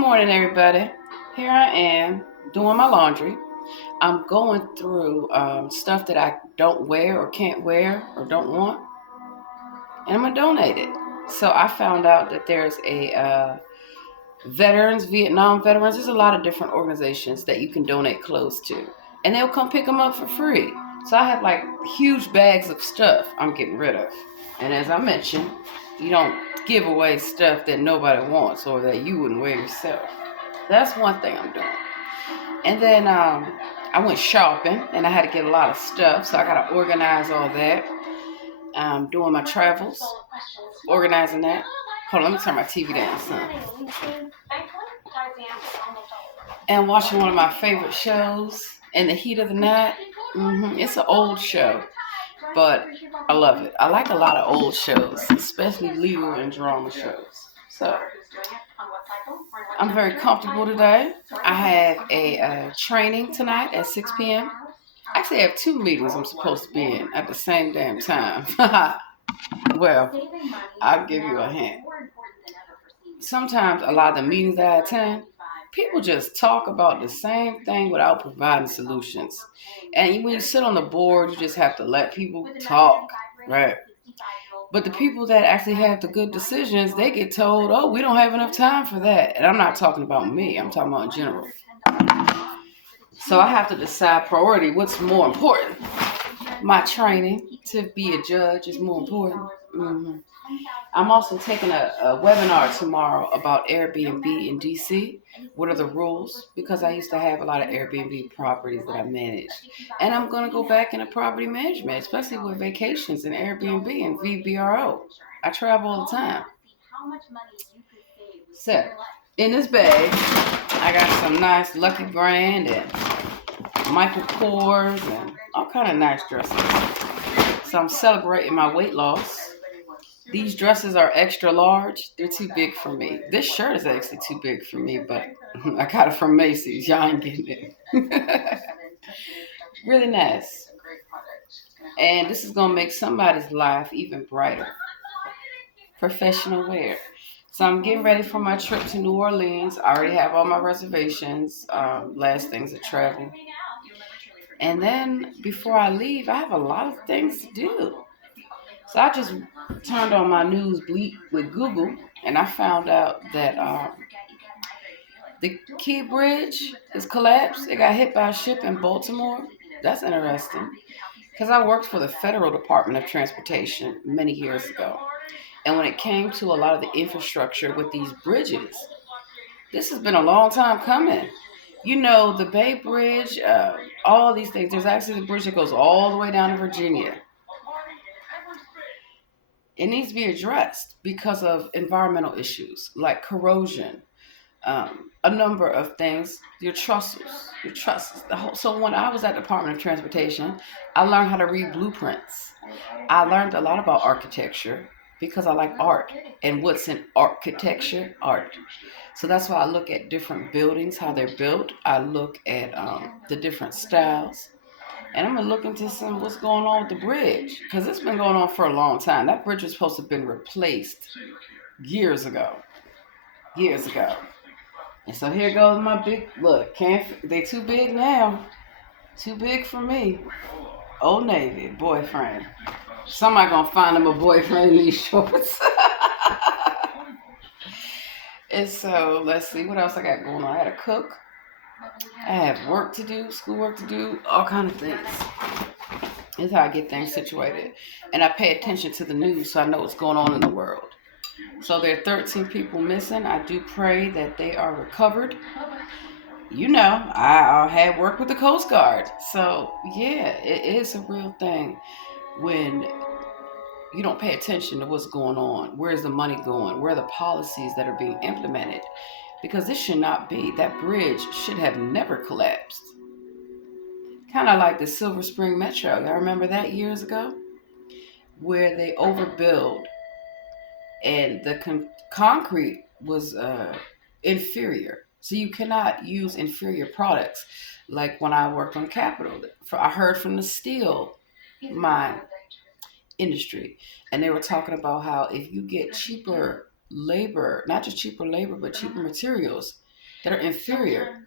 morning, everybody. Here I am doing my laundry. I'm going through stuff that I don't wear or can't wear or don't want, and I'm gonna donate it. So I found out that there's a veterans, Vietnam veterans. There's a lot of different organizations that you can donate clothes to, and they'll come pick them up for free. So I have like huge bags of stuff I'm getting rid of. And as I mentioned, you don't give away stuff that nobody wants or that you wouldn't wear yourself. That's one thing I'm doing. And then I went shopping and I had to get a lot of stuff, so I got to organize all that. Doing my travels, organizing that. Hold on, let me turn my TV down, son. And watching one of my favorite shows, In the Heat of the Night. It's an old show, but I love it. I like a lot of old shows, especially legal and drama shows. So I'm very comfortable today. I have a training tonight at 6 p.m. Actually, I have two meetings I'm supposed to be in at the same damn time. Well, I'll give you a hint. Sometimes a lot of the meetings that I attend, people just talk about the same thing without providing solutions. And when you sit on the board, you just have to let people talk, right? But the people that actually have the good decisions, they get told, oh, we don't have enough time for that. And I'm not talking about me, I'm talking about in general. So I have to decide priority, what's more important. My training to be a judge is more important. I'm also taking a webinar tomorrow about Airbnb in DC. What are the rules? Because I used to have a lot of Airbnb properties that I managed. And I'm going to go back into property management, especially with vacations and Airbnb and VBRO. I travel all the time. So, in this bag, I got some nice Lucky Brand and Michael Kors and all kind of nice dresses. So I'm celebrating my weight loss. These dresses are extra large. They're too big for me. This shirt is actually too big for me, but I got it from Macy's. Y'all ain't getting it. Really nice. And this is going to make somebody's life even brighter. Professional wear. So I'm getting ready for my trip to New Orleans. I already have all my reservations. Last things to travel. And then before I leave, I have a lot of things to do. So I just turned on my news bleep with Google, and I found out that the Key Bridge is collapsed. It got hit by a ship in Baltimore. That's interesting, because I worked for the Federal Department of Transportation many years ago. And when it came to a lot of the infrastructure with these bridges, this has been a long time coming. You know, the Bay Bridge, all these things. There's actually the bridge that goes all the way down to Virginia. It needs to be addressed because of environmental issues like corrosion, a number of things. Your trusses. So when I was at the Department of Transportation, I learned how to read blueprints. I learned a lot about architecture because I like art and what's in architecture, art. So that's why I look at different buildings, how they're built. I look at the different styles. And I'm gonna look into some what's going on with the bridge because it's been going on for a long time. That bridge was supposed to have been replaced years ago, years ago. And so here goes my big look. Can't they too big now? Too big for me. Old Navy boyfriend. Somebody gonna find him a boyfriend in these shorts. And so let's see what else I got going on. I had to cook. I have work to do, schoolwork to do, all kind of things. This is how I get things situated. And I pay attention to the news so I know what's going on in the world. So there are 13 people missing. I do pray that they are recovered. You know, I had worked with the Coast Guard. So, yeah, it is a real thing when you don't pay attention to what's going on. Where's the money going? Where are the policies that are being implemented? Because this should not be. That bridge should have never collapsed. Kind of like the Silver Spring Metro. Y'all remember that years ago? Where they overbuild and the concrete was inferior. So you cannot use inferior products. Like when I worked on Capitol, I heard from the steel mine industry, and they were talking about how if you get cheaper labor, not just cheaper labor, but cheaper materials, that are inferior,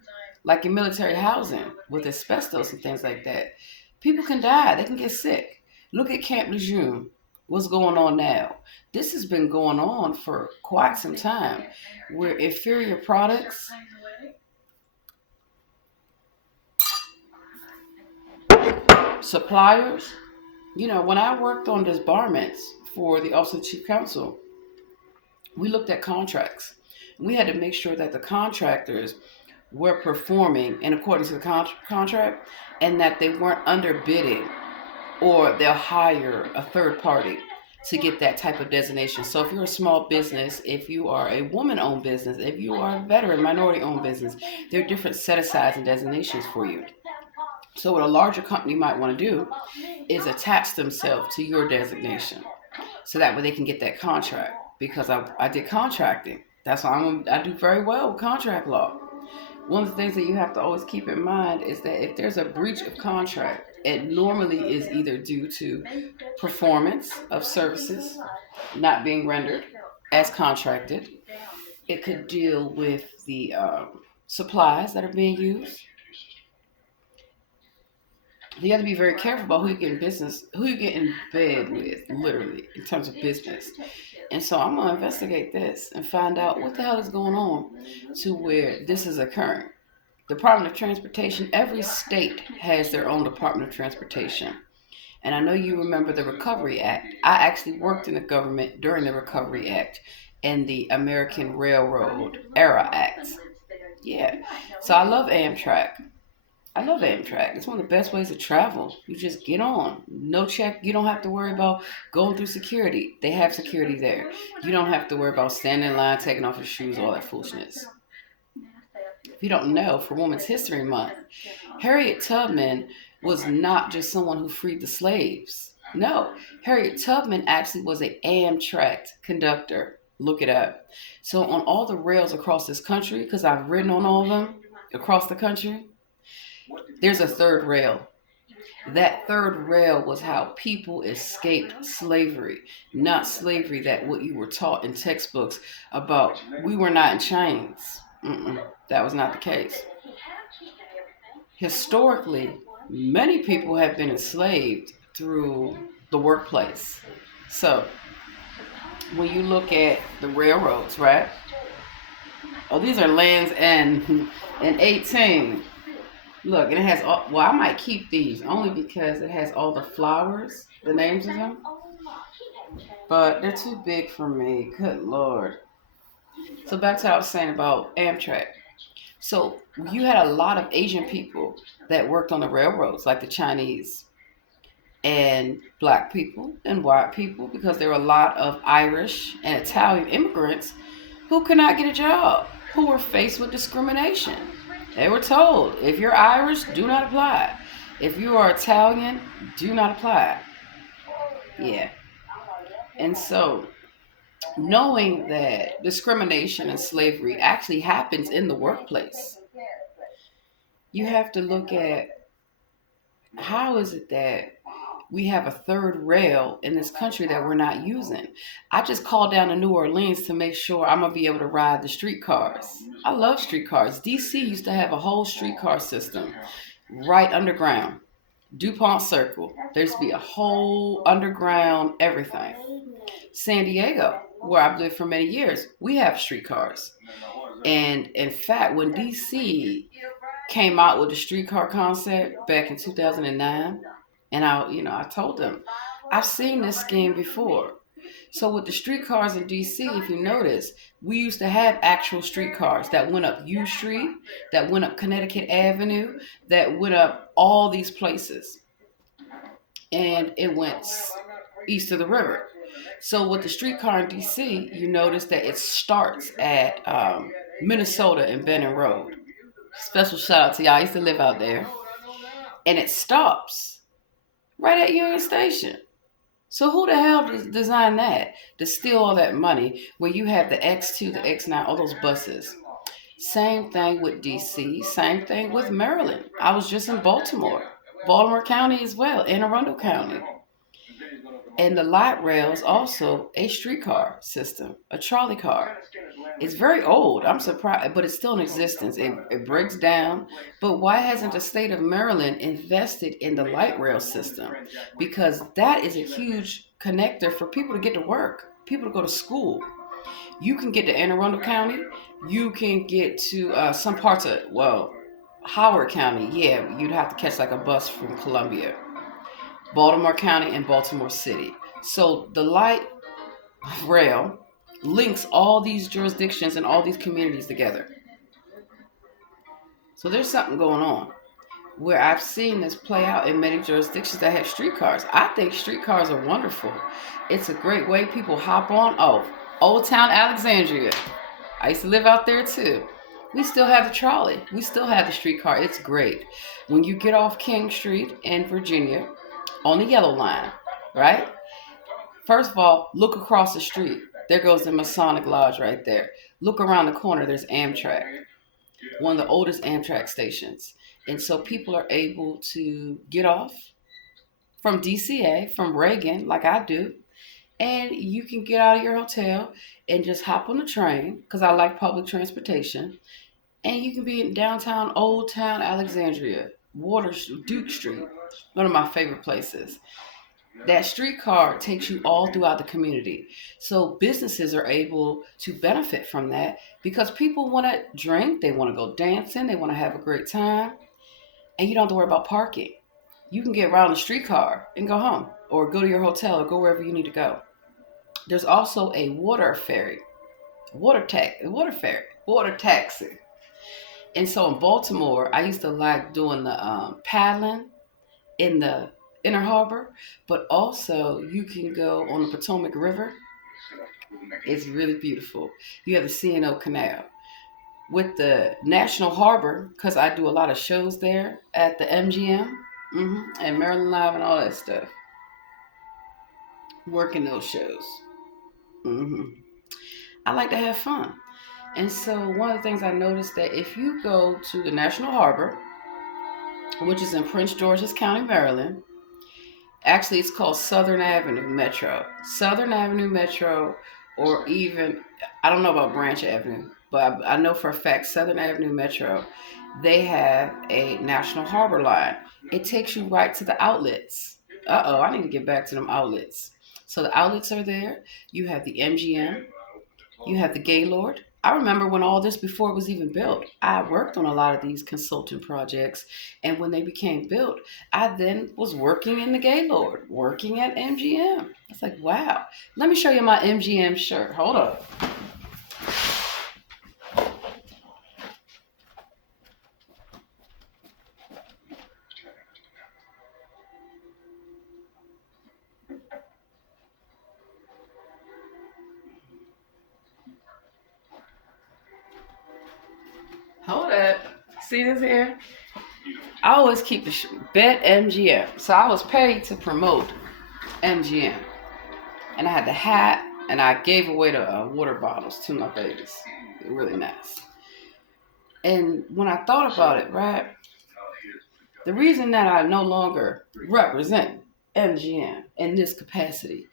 like in military housing with asbestos and things like that. People can die, they can get sick. Look at Camp Lejeune. What's going on now? This has been going on for quite some time, where inferior products, suppliers, when I worked on disbarments for the Office of Chief Counsel, we looked at contracts. We had to make sure that the contractors were performing in accordance to the contract and that they weren't underbidding or they'll hire a third party to get that type of designation. So if you're a small business, if you are a woman-owned business, if you are a veteran, minority-owned business, there are different set-asides and designations for you. So what a larger company might want to do is attach themselves to your designation so that way they can get that contract. Because I did contracting. That's why I do very well with contract law. One of the things that you have to always keep in mind is that if there's a breach of contract, it normally is either due to performance of services not being rendered as contracted. It could deal with the supplies that are being used. You have to be very careful about who you get in bed with, literally, in terms of business. And so I'm going to investigate this and find out what the hell is going on to where this is occurring. Department of Transportation, every state has their own Department of Transportation. And I know you remember the Recovery Act. I actually worked in the government during the Recovery Act and the American Railroad Era Act. Yeah. So I love Amtrak. I love Amtrak. It's one of the best ways to travel. You just get on. No check. You don't have to worry about going through security. They have security there. You don't have to worry about standing in line, taking off your shoes, all that foolishness. If you don't know, for Women's History Month, Harriet Tubman was not just someone who freed the slaves. No, Harriet Tubman actually was an Amtrak conductor. Look it up. So on all the rails across this country, because I've ridden on all of them across the country, there's a third rail. That third rail was how people escaped slavery, not slavery that what you were taught in textbooks about. We were not in chains. That was not the case. Historically, many people have been enslaved through the workplace. So when you look at the railroads, right? Oh, these are Lands' End in 18. Look, and it has all, well, I might keep these only because it has all the flowers, the names of them. But they're too big for me. Good Lord. So back to what I was saying about Amtrak. So you had a lot of Asian people that worked on the railroads, like the Chinese and black people and white people, because there were a lot of Irish and Italian immigrants who could not get a job, who were faced with discrimination. They were told, if you're Irish, do not apply. If you are Italian, do not apply. Yeah. And so, knowing that discrimination and slavery actually happens in the workplace, you have to look at how is it that we have a third rail in this country that we're not using. I just called down to New Orleans to make sure I'm going to be able to ride the streetcars. I love streetcars. DC used to have a whole streetcar system right underground. DuPont Circle. There used to be a whole underground everything. San Diego, where I've lived for many years, we have streetcars. And in fact, when DC came out with the streetcar concept back in 2009, and I told them, I've seen this scheme before. So with the streetcars in DC, if you notice, we used to have actual streetcars that went up U Street, that went up Connecticut Avenue, that went up all these places. And it went east of the river. So with the streetcar in DC, you notice that it starts at Minnesota and Benning Road. Special shout out to y'all. I used to live out there. And it stops right at Union Station. So who the hell designed that to steal all that money where you have the X2, the X9, all those buses? Same thing with DC, same thing with Maryland. I was just in Baltimore County as well, Anne Arundel County. And the light rail is also a streetcar system, a trolley car. It's very old. I'm surprised, but it's still in existence. It breaks down. But why hasn't the state of Maryland invested in the light rail system? Because that is a huge connector for people to get to work, people to go to school. You can get to Anne Arundel County. You can get to some parts of, well, Howard County. Yeah, you'd have to catch like a bus from Columbia, Baltimore County, and Baltimore City. So the light rail links all these jurisdictions and all these communities together. So there's something going on where I've seen this play out in many jurisdictions that have streetcars. I think streetcars are wonderful. It's a great way people hop on. Oh, Old Town Alexandria. I used to live out there too. We still have the trolley. We still have the streetcar. It's great. When you get off King Street in Virginia on the yellow line, right? First of all, look across the street. There goes the Masonic Lodge right there. Look around the corner. There's Amtrak, one of the oldest Amtrak stations. And so people are able to get off from DCA, from Reagan, like I do, and you can get out of your hotel and just hop on the train, because I like public transportation, and you can be in downtown Old Town Alexandria, Duke Street, one of my favorite places. That streetcar takes you all throughout the community. So businesses are able to benefit from that because people want to drink, they want to go dancing, they want to have a great time, and you don't have to worry about parking. You can get around the streetcar and go home or go to your hotel or go wherever you need to go. There's also a water ferry, water taxi. And so in Baltimore, I used to like doing the paddling in the Inner Harbor, but also you can go on the Potomac River. It's really beautiful. You have the C&O Canal. With the National Harbor, because I do a lot of shows there at the MGM, and Maryland Live and all that stuff. Working those shows. hmm I like to have fun. And so one of the things I noticed that if you go to the National Harbor, which is in Prince George's County, Maryland, actually it's called Southern Avenue Metro. Southern Avenue Metro, or even, I don't know about Branch Avenue, but I know for a fact Southern Avenue Metro, they have a National Harbor line. It takes you right to the outlets. I need to get back to them outlets. So the outlets are there. You have the MGM. You have the Gaylord. I remember when all this, before it was even built, I worked on a lot of these consulting projects. And when they became built, I then was working in the Gaylord, working at MGM. It's like, wow. Let me show you my MGM shirt. Hold up. Hold up. See this here? I always keep the bet MGM. So I was paid to promote MGM. And I had the hat, and I gave away the water bottles to my babies. Really nice. And when I thought about it, right, the reason that I no longer represent MGM in this capacity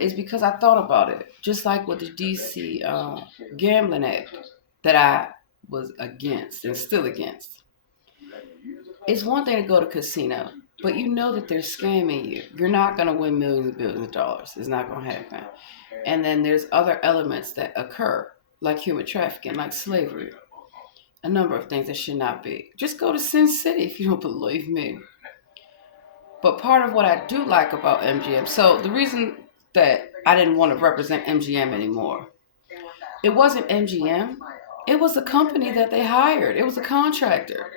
is because I thought about it. Just like with the DC Gambling Act that I was against and still against. It's one thing to go to casino, but you know that they're scamming you. You're not going to win millions and billions of dollars. It's not going to happen. And then there's other elements that occur, like human trafficking, like slavery, a number of things that should not be. Just go to Sin City if you don't believe me. But part of what I do like about MGM, so the reason that I didn't want to represent MGM anymore, it wasn't MGM. It was the company that they hired. It was a contractor.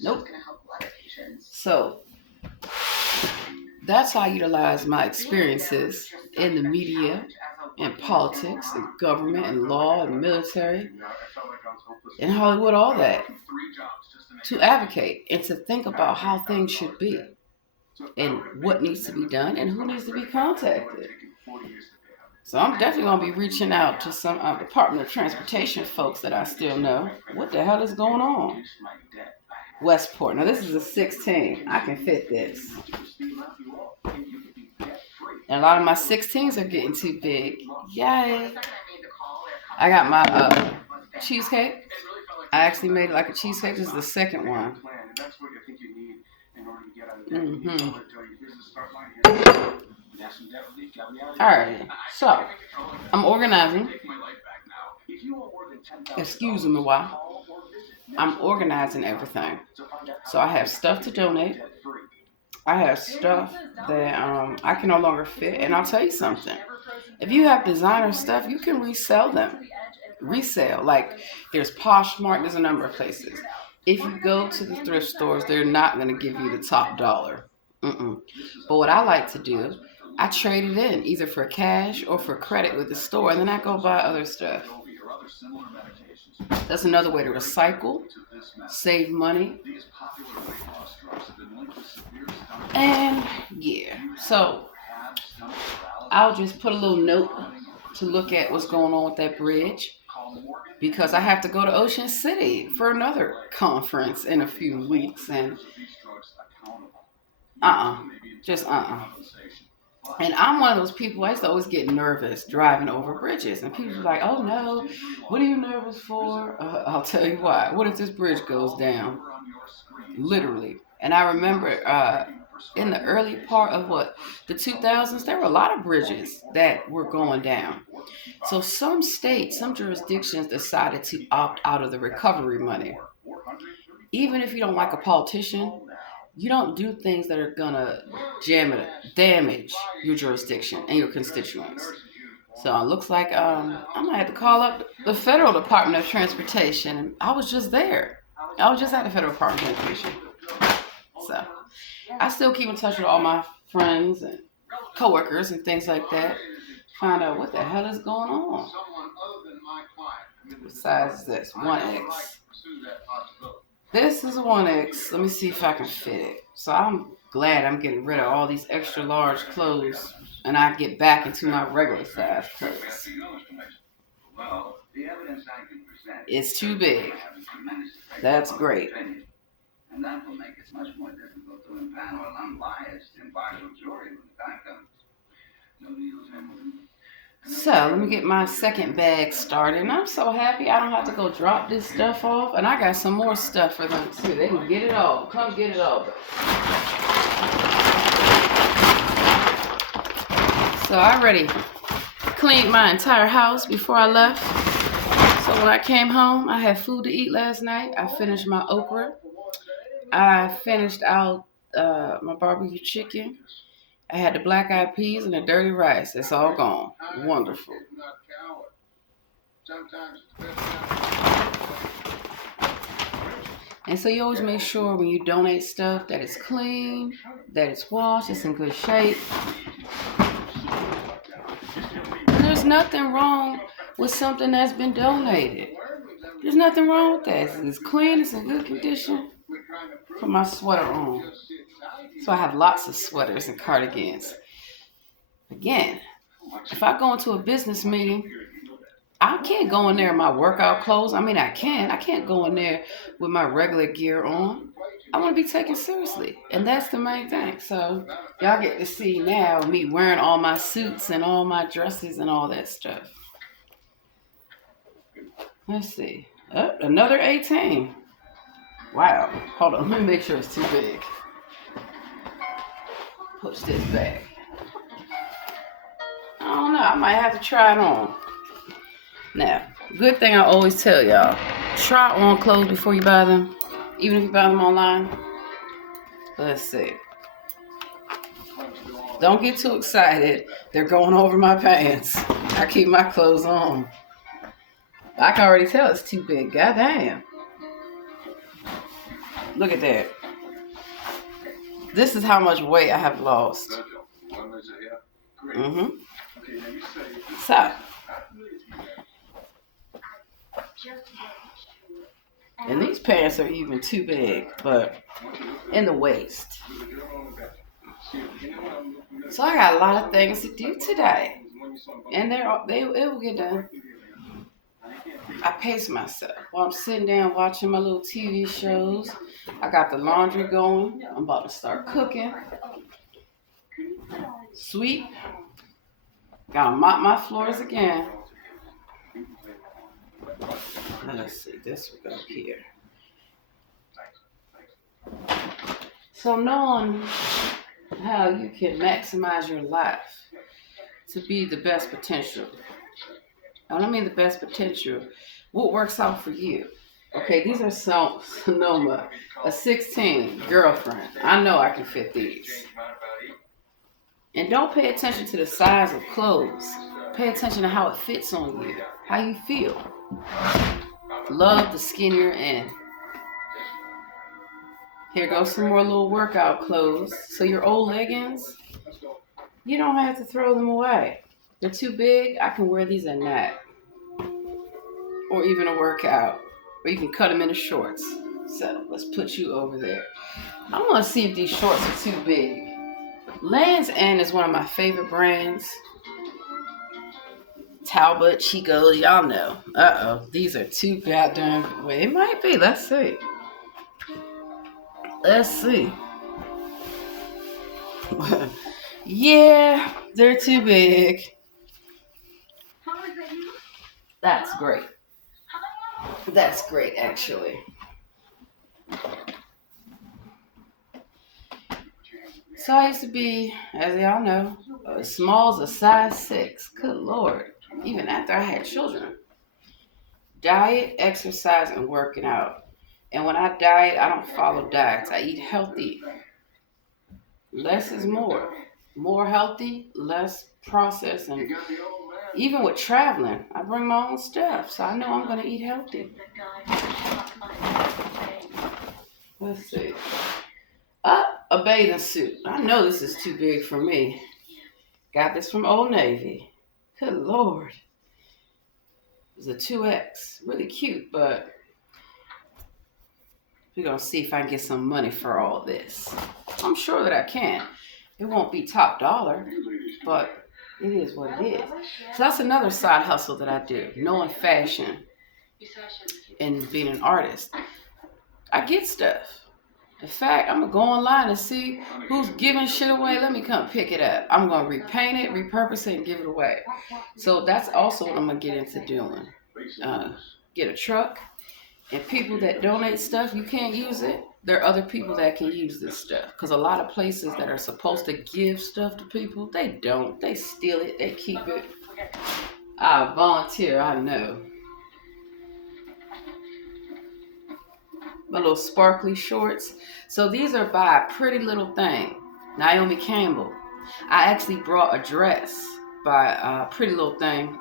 Nope. So that's how I utilize my experiences in the media, in politics, in government, in law, in military, in Hollywood, all that, to advocate and to think about how things should be and what needs to be done and who needs to be contacted. So I'm definitely going to be reaching out to some Department of Transportation folks that I still know. What the hell is going on? Westport. Now this is a 16. I can fit this. And a lot of my 16s are getting too big. Yay. I got my cheesecake. I actually made it like a cheesecake. This is the second one. Alright, so I'm organizing. Excuse me while I'm organizing everything. So I have stuff to donate. I have stuff that I can no longer fit. And I'll tell you something. If you have designer stuff, you can resell them. Resale. Like there's Poshmark, there's a number of places. If you go to the thrift stores, they're not going to give you the top dollar. But what I like to do, I trade it in either for cash or for credit with the store, and then I go buy other stuff. That's another way to recycle, save money. And yeah, so I'll just put a little note to look at what's going on with that bridge, because I have to go to Ocean City for another conference in a few weeks, and and I'm one of those people, I used to always get nervous driving over bridges, and people are like, oh no, what are you nervous for? I'll tell you why. What if this bridge goes down? Literally. And I remember in the early part of the 2000s, there were a lot of bridges that were going down. So some states, some jurisdictions decided to opt out of the recovery money. Even if you don't like a politician, you don't do things that are going to damage your jurisdiction and your constituents. So it looks like I'm going to have to call up the Federal Department of Transportation. I was just there. I was just at the Federal Department of Transportation. So I still keep in touch with all my friends and coworkers and things like that. Find out what the hell is going on. Besides this, 1X. This is a 1X. Let me see if I can fit it. So I'm glad I'm getting rid of all these extra large clothes and I get back into my regular size clothes. It's too big. That's great. And that will make it much more difficult to impanel an unbiased, impartial jury when the time comes. So let me get my second bag started. And I'm so happy I don't have to go drop this stuff off. And I got some more stuff for them too. They can get it all. Come get it all. So I already cleaned my entire house before I left. So when I came home, I had food to eat last night. I finished my okra. I finished out my barbecue chicken. I had the black eyed peas and the dirty rice. It's all gone. Wonderful. And so you always make sure when you donate stuff that it's clean, that it's washed, it's in good shape. And there's nothing wrong with something that's been donated. There's nothing wrong with that. It's clean, it's in good condition. Put my sweater on. So I have lots of sweaters and cardigans. Again, if I go into a business meeting, I can't go in there in my workout clothes. I mean, I can't go in there with my regular gear on. I want to be taken seriously. And that's the main thing. So y'all get to see now me wearing all my suits and all my dresses and all that stuff. Let's see. Oh, another 18. Wow. Hold on. Let me make sure it's too big. Push this back. I don't know. I might have to try it on. Now, good thing I always tell y'all. Try on clothes before you buy them. Even if you buy them online. Let's see. Don't get too excited. They're going over my pants. I keep my clothes on. I can already tell it's too big. Goddamn. Look at that. This is how much weight I have lost. So. And these pants are even too big, but in the waist. So I got a lot of things to do today. And it will get done. I pace myself while I'm sitting down watching my little TV shows. I got the laundry going. I'm about to start cooking. Sweep. Gotta mop my floors again. Let's see, this will go here. So knowing how you can maximize your life to be the best potential. And when I mean the best potential, what works out for you? Okay, these are Sonoma, a 16 girlfriend. I know I can fit these. And don't pay attention to the size of clothes. Pay attention to how it fits on you, how you feel. Love the skinnier end. Here goes some more little workout clothes. So your old leggings, you don't have to throw them away. They're too big. I can wear these at night. Or even a workout. Or you can cut them into shorts. So let's put you over there. I want to see if these shorts are too big. Lands' End is one of my favorite brands. Talbot, Chico, y'all know. Uh-oh, these are too goddamn... Well, it might be. Let's see. Let's see. Yeah, they're too big. That's great. That's great, actually. So I used to be, as y'all know, as small as a size 6. Good Lord. Even after I had children. Diet, exercise, and working out. And when I diet, I don't follow diets. I eat healthy. Less is more. More healthy, less processed. And even with traveling, I bring my own stuff. So I know I'm going to eat healthy. Let's see. A bathing suit. I know this is too big for me. Got this from Old Navy. Good Lord. It's a 2X. Really cute, but we're going to see if I can get some money for all this. I'm sure that I can. It won't be top dollar, but it is what it is. So that's another side hustle that I do. Knowing fashion and being an artist. I get stuff. In fact, I'm going to go online and see who's giving shit away. Let me come pick it up. I'm going to repaint it, repurpose it, and give it away. So that's also what I'm going to get into doing. Get a truck. And people that donate stuff, you can't use it. There are other people that can use this stuff. Because a lot of places that are supposed to give stuff to people, they don't. They steal it. They keep it. I volunteer, I know. My little sparkly shorts. So these are by a Pretty Little Thing, Naomi Campbell. I actually brought a dress by Pretty Little Thing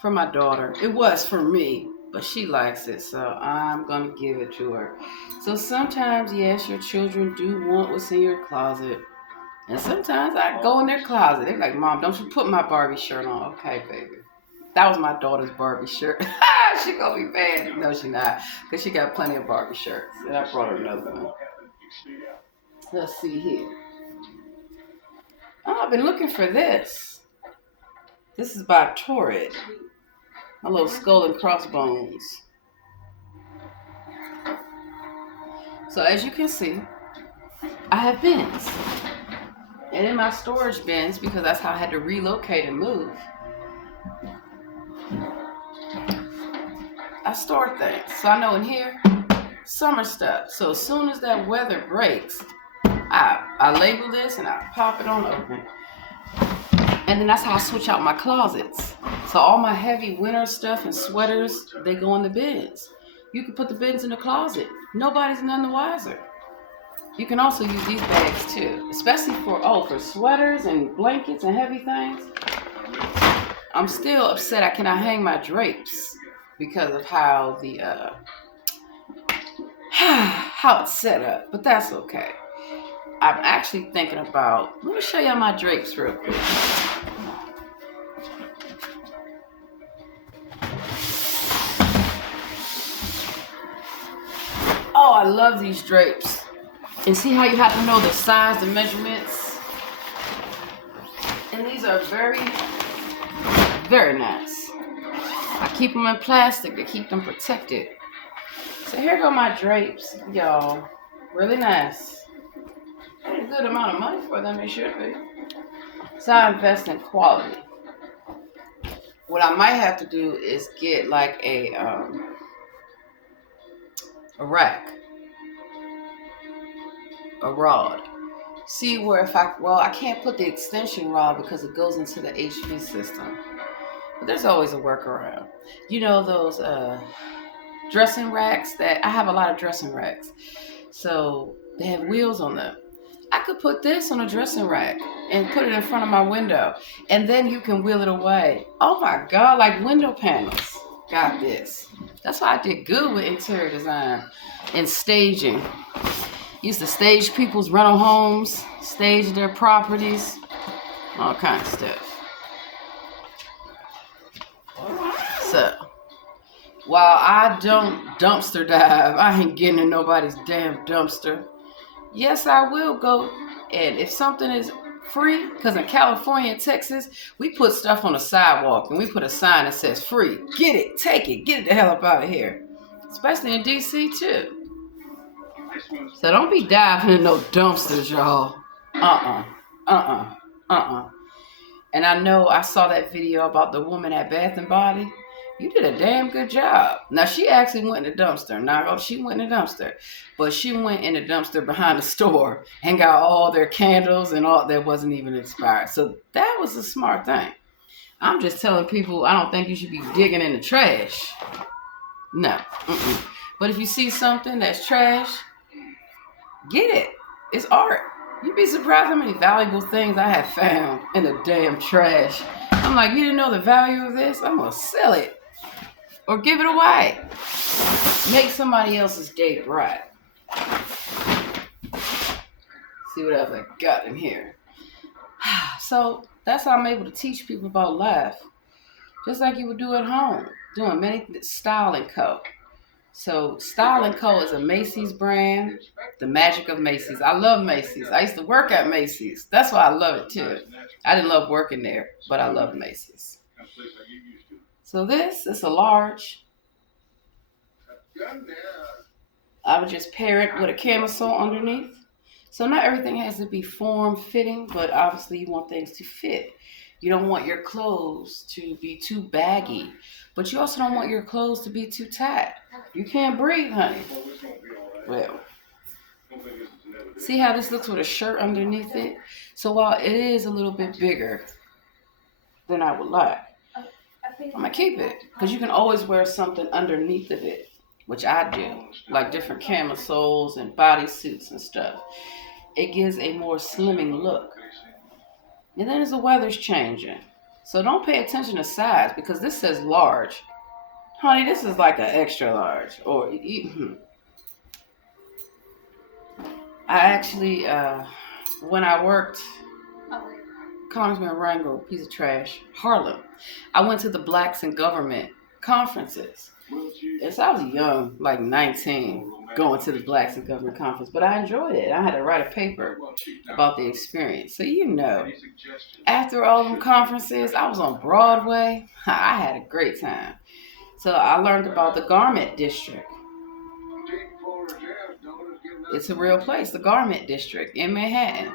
for my daughter. It was for me, but she likes it, so I'm going to give it to her. So sometimes, yes, your children do want what's in your closet. And sometimes I go in their closet. They're like, Mom, don't you put my Barbie shirt on. Okay, baby. That was my daughter's Barbie shirt. She gonna be bad. No, she not. Because she got plenty of Barbie shirts. And I brought her another one. Let's see here. Oh, I've been looking for this. This is by Torrid. My little skull and crossbones. So as you can see, I have bins. And in my storage bins, because that's how I had to relocate and move, I store things. So I know in here, summer stuff. So as soon as that weather breaks, I label this and I pop it on open. And then that's how I switch out my closets. So all my heavy winter stuff and sweaters, they go in the bins. You can put the bins in the closet. Nobody's none the wiser. You can also use these bags too, especially for sweaters and blankets and heavy things. I'm still upset I cannot hang my drapes because of how the how it's set up, but that's okay. I'm actually thinking about, let me show y'all my drapes real quick. Oh, I love these drapes. And see how you have to know the size, the measurements? And these are very, very nice. I Keep them in plastic to keep them protected. So here go my drapes, y'all. Really nice. A good amount of money for them, it should be. So I invest in quality. What I might have to do is get like a rack, a rod. See where if I can't put the extension rod because it goes into the HV system. But there's always a workaround. You know those dressing racks that I have a lot of dressing racks. So they have wheels on them. I could put this on a dressing rack and put it in front of my window. And then you can wheel it away. Oh my God, like window panels. Got this. That's why I did good with interior design and staging. Used to stage people's rental homes, stage their properties, all kinds of stuff. So, while I don't dumpster dive, I ain't getting in nobody's damn dumpster. Yes, I will go, and if something is free, because in California and Texas, we put stuff on the sidewalk, and we put a sign that says free. Get it, take it, get it the hell up out of here. Especially in D.C. too. So don't be diving in no dumpsters, y'all. And I know I saw that video about the woman at Bath and Body. You did a damn good job. Now, she actually went in the dumpster. Now, she went in the dumpster. But she went in the dumpster behind the store and got all their candles and all that wasn't even expired. So that was a smart thing. I'm just telling people I don't think you should be digging in the trash. No. But if you see something that's trash, get it. It's art. You'd be surprised how many valuable things I have found in the damn trash. I'm like, you didn't know the value of this? I'm going to sell it. Or give it away. Make somebody else's day bright. See what else I got in here. So that's how I'm able to teach people about life. Just like you would do at home. Doing many Style & Co. So Style & Co. is a Macy's brand. The magic of Macy's. I love Macy's. I used to work at Macy's. That's why I love it too. I didn't love working there, but I love Macy's. So this is a large. I would just pair it with a camisole underneath. So not everything has to be form-fitting, but obviously you want things to fit. You don't want your clothes to be too baggy, but you also don't want your clothes to be too tight. You can't breathe, honey. Well, see how this looks with a shirt underneath it? So while it is a little bit bigger than I would like, I'm going to keep it because you can always wear something underneath of it, which I do, like different camisoles and bodysuits and stuff. It gives a more slimming look. And then as the weather's changing, so don't pay attention to size because this says large. Honey, this is like an extra large. Or I actually, when I worked, Congressman Rango, piece of trash, Harlem, I went to the Blacks in Government conferences. And so I was young, like 19, going to the Blacks in Government conference, but I enjoyed it. I had to write a paper about the experience. So after all them conferences, I was on Broadway. I had a great time. So I learned about the Garment District. It's a real place, the Garment District in Manhattan.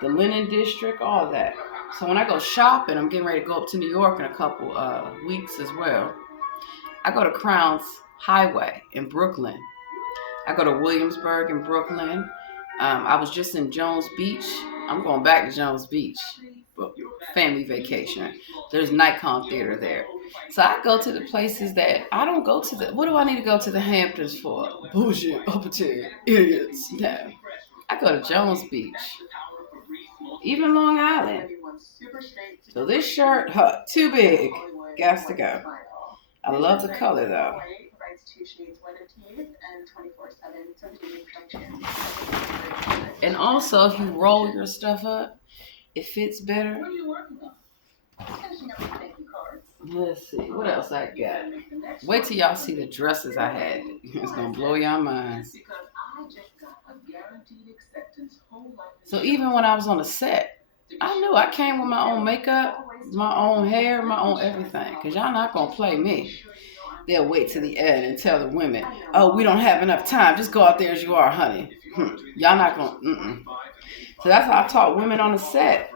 The Linen District, all that. So when I go shopping, I'm getting ready to go up to New York in a couple weeks as well. I go to Crowns Highway in Brooklyn. I go to Williamsburg in Brooklyn. I was just in Jones Beach. I'm going back to Jones Beach. Family vacation. There's Nikon Theater there. So I go to the places that I don't go to. What do I need to go to the Hamptons for? Bullshit, uppity, idiots. No. I go to Jones Beach. Even Long Island. So this shirt, too big. Got to go. I love the color though. And also, if you roll your stuff up, it fits better. Let's see, what else I got? Wait till y'all see the dresses I had. It's gonna blow your minds. So even when I was on the set, I knew I came with my own makeup, my own hair, my own everything. Because y'all not going to play me. They'll wait to the end and tell the women, oh, we don't have enough time. Just go out there as you are, honey. Y'all not going to, So that's how I taught women on the set.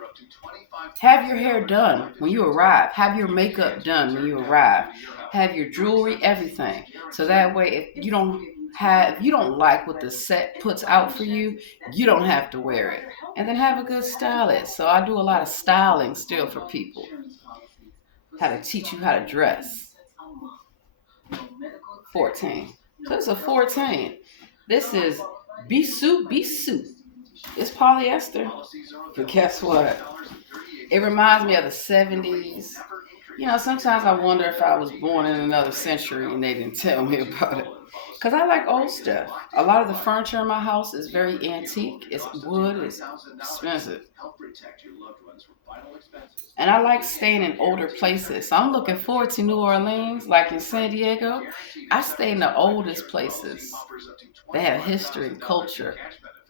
Have your hair done when you arrive. Have your makeup done when you arrive. Have your jewelry, everything. So that way, if you don't like what the set puts out for you, you don't have to wear it. And then have a good stylist. So I do a lot of styling still for people. How to teach you how to dress. 14. So it's a 14. This is Be Suit. It's polyester. But guess what? It reminds me of the 70s. Sometimes I wonder if I was born in another century and they didn't tell me about it. Because I like old stuff. A lot of the furniture in my house is very antique. It's wood. It's expensive. And I like staying in older places. So I'm looking forward to New Orleans, like in San Diego. I stay in the oldest places. They have history and culture.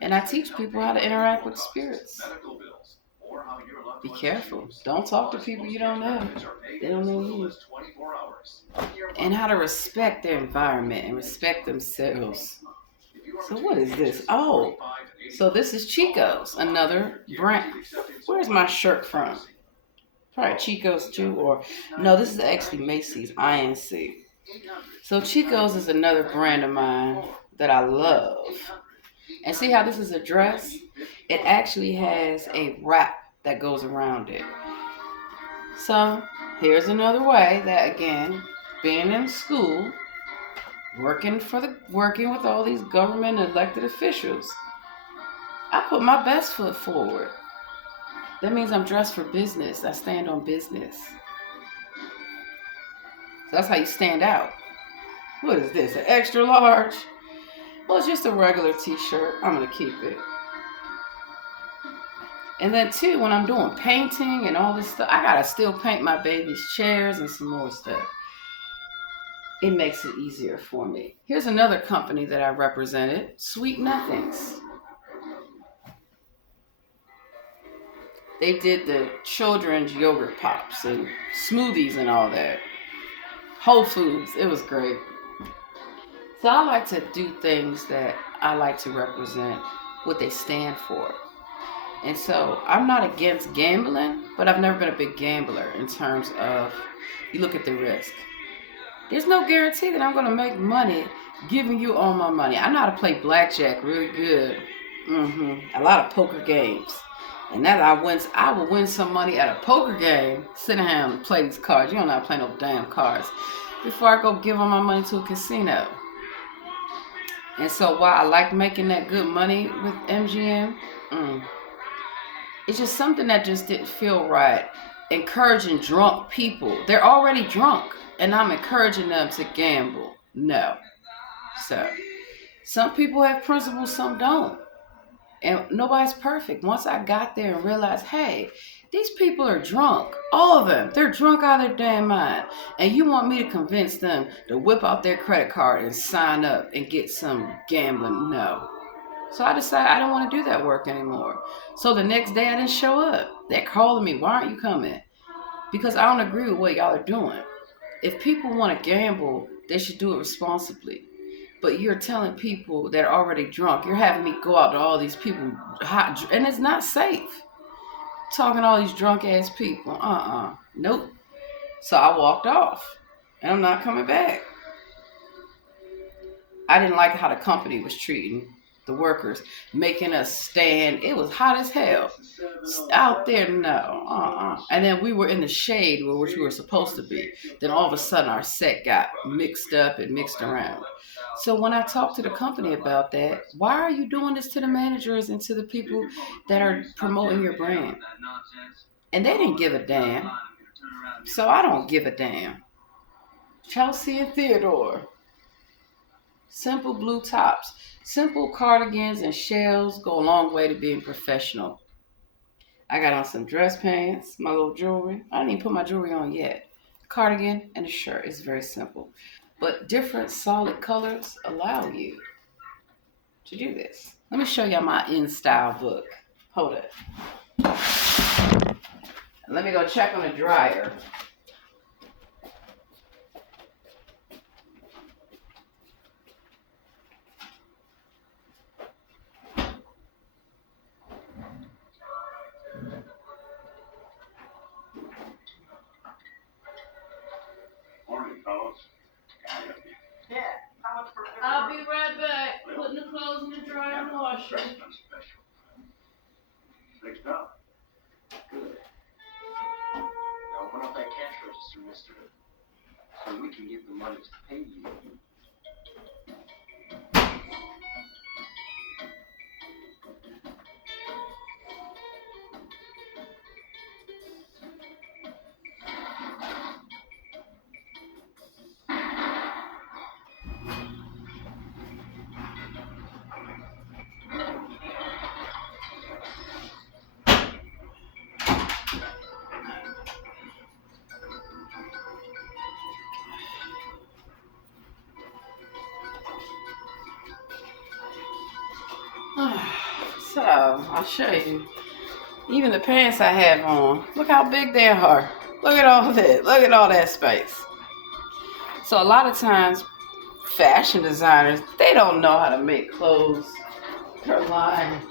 And I teach people how to interact with spirits. Be careful. Don't talk to people you don't know. They don't know you. And how to respect their environment and respect themselves. So what is this? Oh, so this is Chico's, another brand. Where's my shirt from? Probably Chico's too, or no, this is actually Macy's, INC. So Chico's is another brand of mine that I love. And see how this is a dress? It actually has a wrap that goes around it. So here's another way that, again, being in school, working with all these government elected officials, I put my best foot forward. That means I'm dressed for business. I stand on business. So that's how you stand out. What is this? An extra large? Well, it's just a regular t-shirt. I'm going to keep it. And then too, when I'm doing painting and all this stuff, I gotta still paint my baby's chairs and some more stuff. It makes it easier for me. Here's another company that I represented, Sweet Nothings. They did the children's yogurt pops and smoothies and all that. Whole Foods, it was great. So I like to do things that I like to represent what they stand for. And so I'm not against gambling, but I've never been a big gambler in terms of, you look at the risk. There's no guarantee that I'm going to make money giving you all my money. I know how to play blackjack really good. A lot of poker games. And that I will win some money at a poker game, sit down and play these cards. You don't know how to play no damn cards. Before I go give all my money to a casino. And so while I like making that good money with MGM, it's just something that just didn't feel right. Encouraging drunk people. They're already drunk. And I'm encouraging them to gamble. No. So, some people have principles, some don't. And nobody's perfect. Once I got there and realized, hey, these people are drunk. All of them. They're drunk out of their damn mind. And you want me to convince them to whip out their credit card and sign up and get some gambling? No. So I decided I don't want to do that work anymore. So the next day I didn't show up. They're calling me, why aren't you coming? Because I don't agree with what y'all are doing. If people want to gamble, they should do it responsibly. But you're telling people that are already drunk, you're having me go out to all these people, and it's not safe. Talking to all these drunk ass people. Nope. So I walked off. And I'm not coming back. I didn't like how the company was treating the workers, making us stand. It was hot as hell. Out there, no. And then we were in the shade, which we were supposed to be. Then all of a sudden our set got mixed up and mixed around. So when I talked to the company about that, why are you doing this to the managers and to the people that are promoting your brand? And they didn't give a damn. So I don't give a damn. Chelsea and Theodore. Simple blue tops. Simple cardigans and shells go a long way to being professional. I got on some dress pants, my little jewelry. I didn't even put my jewelry on yet. Cardigan and a shirt. It's very simple. But different solid colors allow you to do this. Let me show y'all my InStyle book. Hold it. Let me go check on the dryer. I'll be right back. Putting the clothes in the dryer and washing. Fixed up. Good. Now open up that cash register, mister, so we can get the money to pay you. So, I'll show you. Even the pants I have on, look how big they are. Look at all that. Look at all that space. So a lot of times, fashion designers, they don't know how to make clothes per line.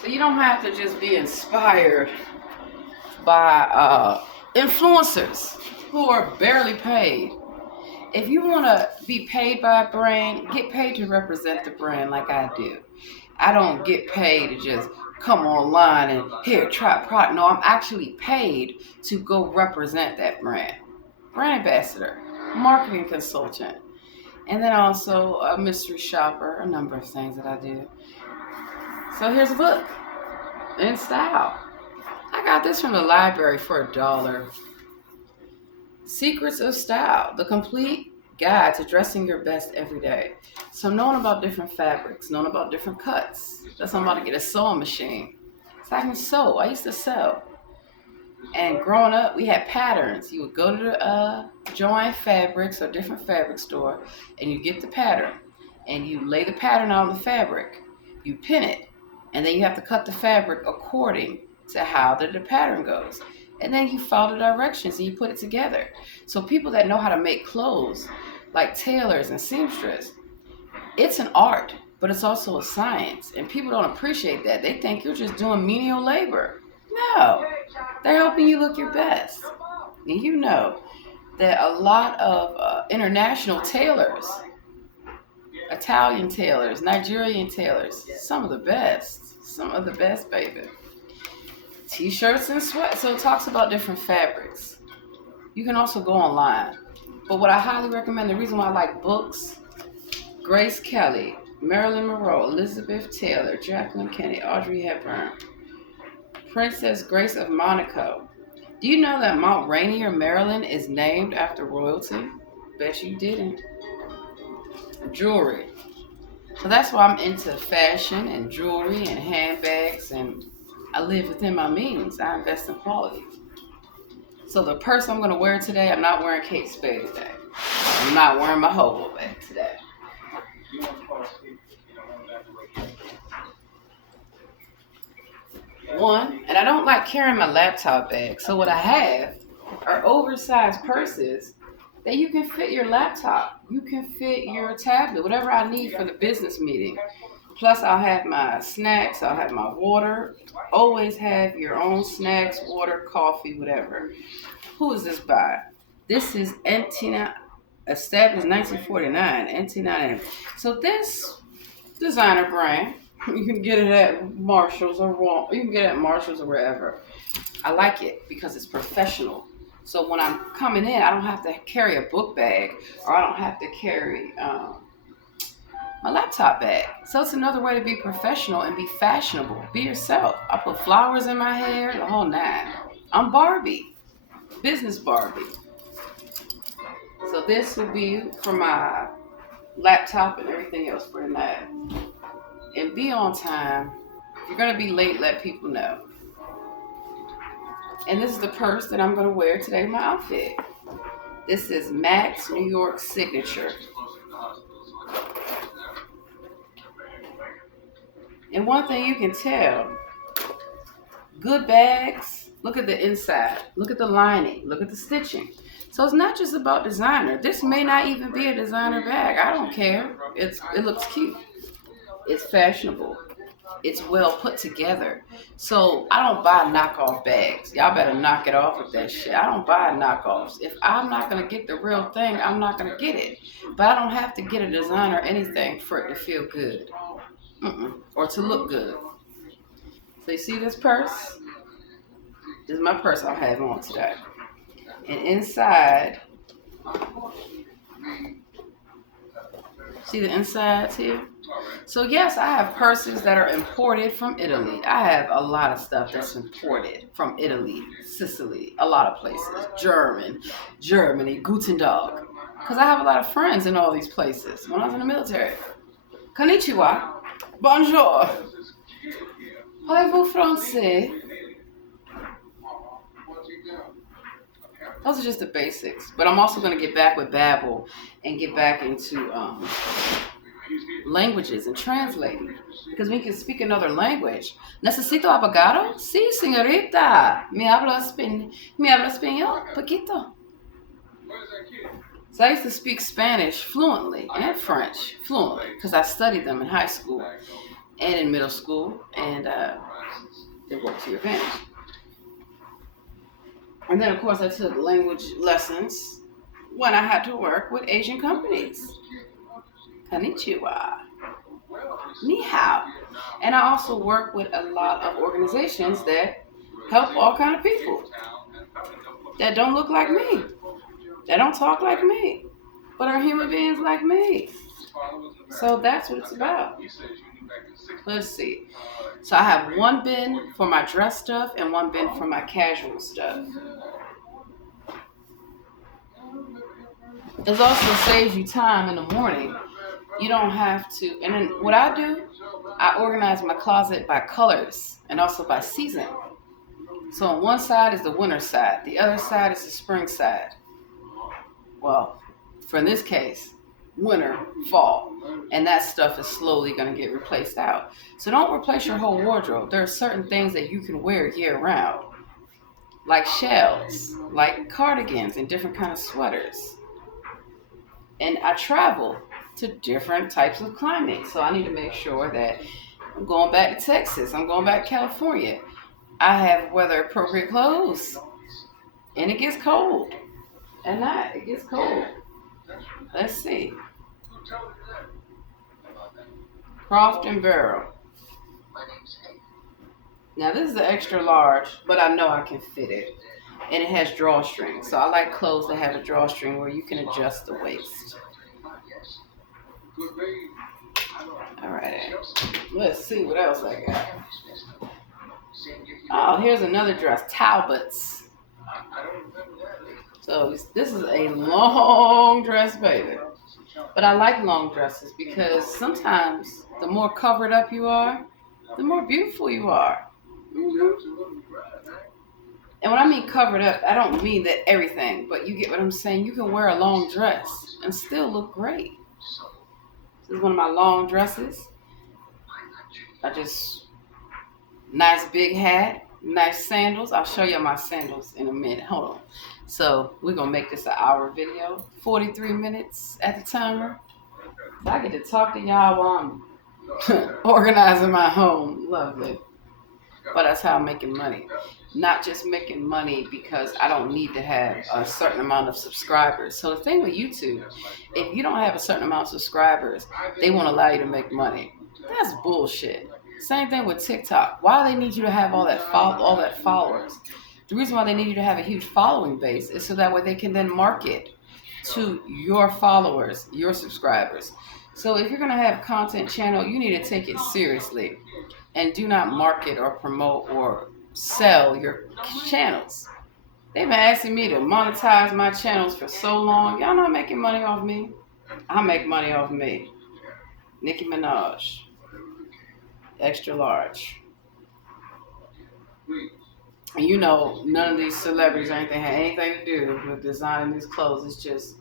So you don't have to just be inspired by influencers who are barely paid. If you want to be paid by a brand, get paid to represent the brand like I do. I don't get paid to just come online and here, try product. No, I'm actually paid to go represent that brand. Brand ambassador, marketing consultant, and then also a mystery shopper, a number of things that I do. So here's a book in style. I got this from the library for $1. Secrets of Style, the complete guide to dressing your best every day. So knowing about different fabrics, knowing about different cuts. That's why I'm about to get a sewing machine. So I can sew. I used to sew. And growing up, we had patterns. You would go to the Joann Fabrics or different fabric store, and you get the pattern. And you lay the pattern on the fabric. You pin it. And then you have to cut the fabric according to how the pattern goes. And then you follow the directions and you put it together. So people that know how to make clothes, like tailors and seamstress, it's an art, but it's also a science. And people don't appreciate that. They think you're just doing menial labor. No, they're helping you look your best. And you know that a lot of international tailors, Italian tailors, Nigerian tailors, some of the best, baby. T-shirts and sweats. So it talks about different fabrics. You can also go online. But what I highly recommend, the reason why I like books, Grace Kelly, Marilyn Monroe, Elizabeth Taylor, Jacqueline Kennedy, Audrey Hepburn, Princess Grace of Monaco. Do you know that Mount Rainier, Maryland is named after royalty? Bet you didn't. Jewelry. So that's why I'm into fashion and jewelry and handbags, and I live within my means. I invest in quality. So the purse I'm going to wear today, I'm not wearing Kate Spade today. I'm not wearing my hobo bag today. One, and I don't like carrying my laptop bag. So what I have are oversized purses that you can fit your laptop. You can fit your tablet, whatever I need for the business meeting. Plus, I'll have my snacks. I'll have my water. Always have your own snacks, water, coffee, whatever. Who is this by? This is Entina, established 1949. Entina. So this designer brand, you can get it at Marshalls or Walmart. You can get it at Marshalls or wherever. I like it because it's professional. So when I'm coming in, I don't have to carry a book bag, or I don't have to carry my laptop bag. So it's another way to be professional and be fashionable. Be yourself. I put flowers in my hair, the whole nine. I'm Barbie, business Barbie. So this will be for my laptop and everything else for tonight. And be on time. If you're going to be late, let people know. And this is the purse that I'm going to wear today in my outfit. This is Max New York Signature. And one thing you can tell, good bags, look at the inside, look at the lining, look at the stitching. So it's not just about designer. This may not even be a designer bag. I don't care. It looks cute. It's fashionable. It's well put together. So I don't buy knockoff bags. Y'all better knock it off with that shit. I don't buy knockoffs. If I'm not gonna get the real thing, I'm not gonna get it. But I don't have to get a designer or anything for it to feel good. Or to look good. So you see this purse? This is my purse I have on today. And inside, see the insides here? So yes, I have purses that are imported from Italy. I have a lot of stuff that's imported from Italy, Sicily, a lot of places. Germany, Guten Tag. Because I have a lot of friends in all these places when I was in the military. Konnichiwa. Bonjour. Parlez-vous français? Those are just the basics. But I'm also going to get back with Babbel and get back into languages and translating. Because we can speak another language. ¿Necesito abogado? Sí, señorita. Me habla español? Poquito. So I used to speak Spanish fluently and French fluently because I studied them in high school and in middle school, and they work to your advantage. And then, of course, I took language lessons when I had to work with Asian companies. Konnichiwa. Ni hao. And I also work with a lot of organizations that help all kind of people that don't look like me, that don't talk like me, but are human beings like me. So that's what it's about. Let's see. So I have one bin for my dress stuff and one bin for my casual stuff. It also saves you time in the morning. You don't have to. And then what I do, I organize my closet by colors and also by season. So on one side is the winter side. The other side is the spring side. Well, for this case, winter, fall. And that stuff is slowly going to get replaced out. So don't replace your whole wardrobe. There are certain things that you can wear year round. Like shells, like cardigans and different kind of sweaters. And I travel to different types of climates. So I need to make sure that I'm going back to Texas. I'm going back to California. I have weather appropriate clothes. And it gets cold. At night, it gets cold. Let's see. Croft and Barrel. Now this is the extra large, but I know I can fit it. And it has drawstrings. So I like clothes that have a drawstring where you can adjust the waist. Alright. Let's see what else I got. Oh, here's another dress. Talbots. So this is a long dress, baby. But I like long dresses because sometimes the more covered up you are, the more beautiful you are. Mm-hmm. And when I mean covered up, I don't mean that everything, but you get what I'm saying. You can wear a long dress and still look great. This is one of my long dresses. Nice big hat, nice sandals. I'll show you my sandals in a minute. Hold on. So we're going to make this an hour video. 43 minutes at the timer. So I get to talk to y'all while I'm organizing my home. Lovely. But that's how I'm making money. Not just making money because I don't need to have a certain amount of subscribers. So the thing with YouTube, if you don't have a certain amount of subscribers, they won't allow you to make money. That's bullshit. Same thing with TikTok. Why do they need you to have all that followers? The reason why they need you to have a huge following base is so that way they can then market to your followers, your subscribers. So if you're going to have a content channel, you need to take it seriously and do not market or promote or sell your channels. They've been asking me to monetize my channels for so long. Y'all not making money off me. I make money off me. Nicki Minaj. Extra large. And you know, none of these celebrities or anything had anything to do with designing these clothes. It's just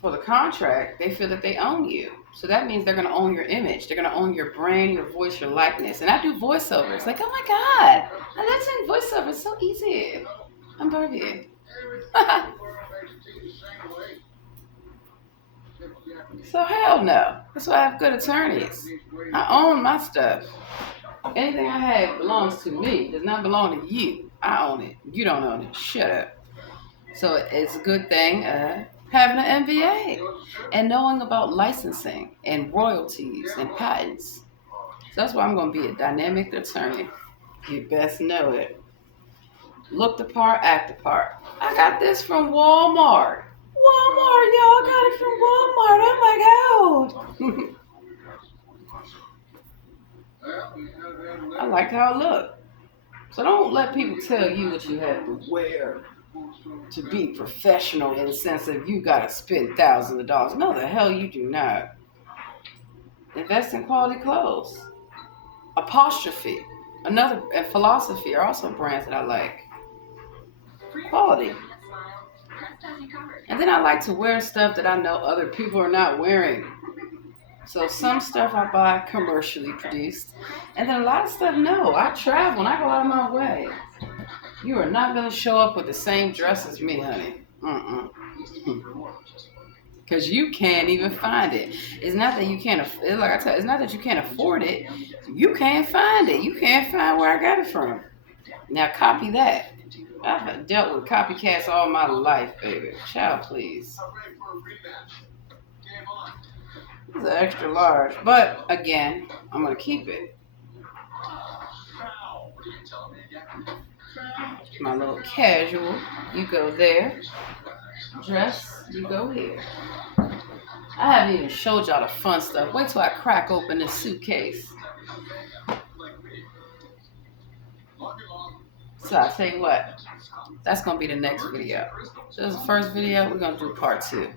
for the contract, they feel that they own you. So that means they're going to own your image. They're going to own your brand, your voice, your likeness. And I do voiceovers. Like, oh my God, I love doing voiceovers. It's so easy. I'm Barbie. So hell no. That's why I have good attorneys. I own my stuff. Anything I have belongs to me. Does not belong to you. I own it. You don't own it. Shut up. So it's a good thing having an MBA and knowing about licensing and royalties and patents. So that's why I'm going to be a dynamic attorney. You best know it. Look the part, act the part. I got this from Walmart. Walmart, y'all, got it from Walmart. Oh my God. I like how it looked. So don't let people tell you what you have to wear to be professional in the sense of you got to spend thousands of dollars. No, the hell you do not. Invest in quality clothes. Apostrophe, another, and Philosophy are also brands that I like. Quality. And then I like to wear stuff that I know other people are not wearing. So some stuff I buy commercially produced. And then a lot of stuff, no. I travel and I go out of my way. You are not going to show up with the same dress as me, honey. Because you can't even find it. It's not that you can't, like I tell you, it's not that you can't afford it. You can't find it. You can't find where I got it from. Now copy that. I've dealt with copycats all my life, baby. Child, please. It's an extra large. But, again, I'm going to keep it. My little casual. You go there. Dress. You go here. I haven't even showed y'all the fun stuff. Wait till I crack open this suitcase. So I'll tell you what. That's going to be the next video. So this is the first video. We're going to do part 2.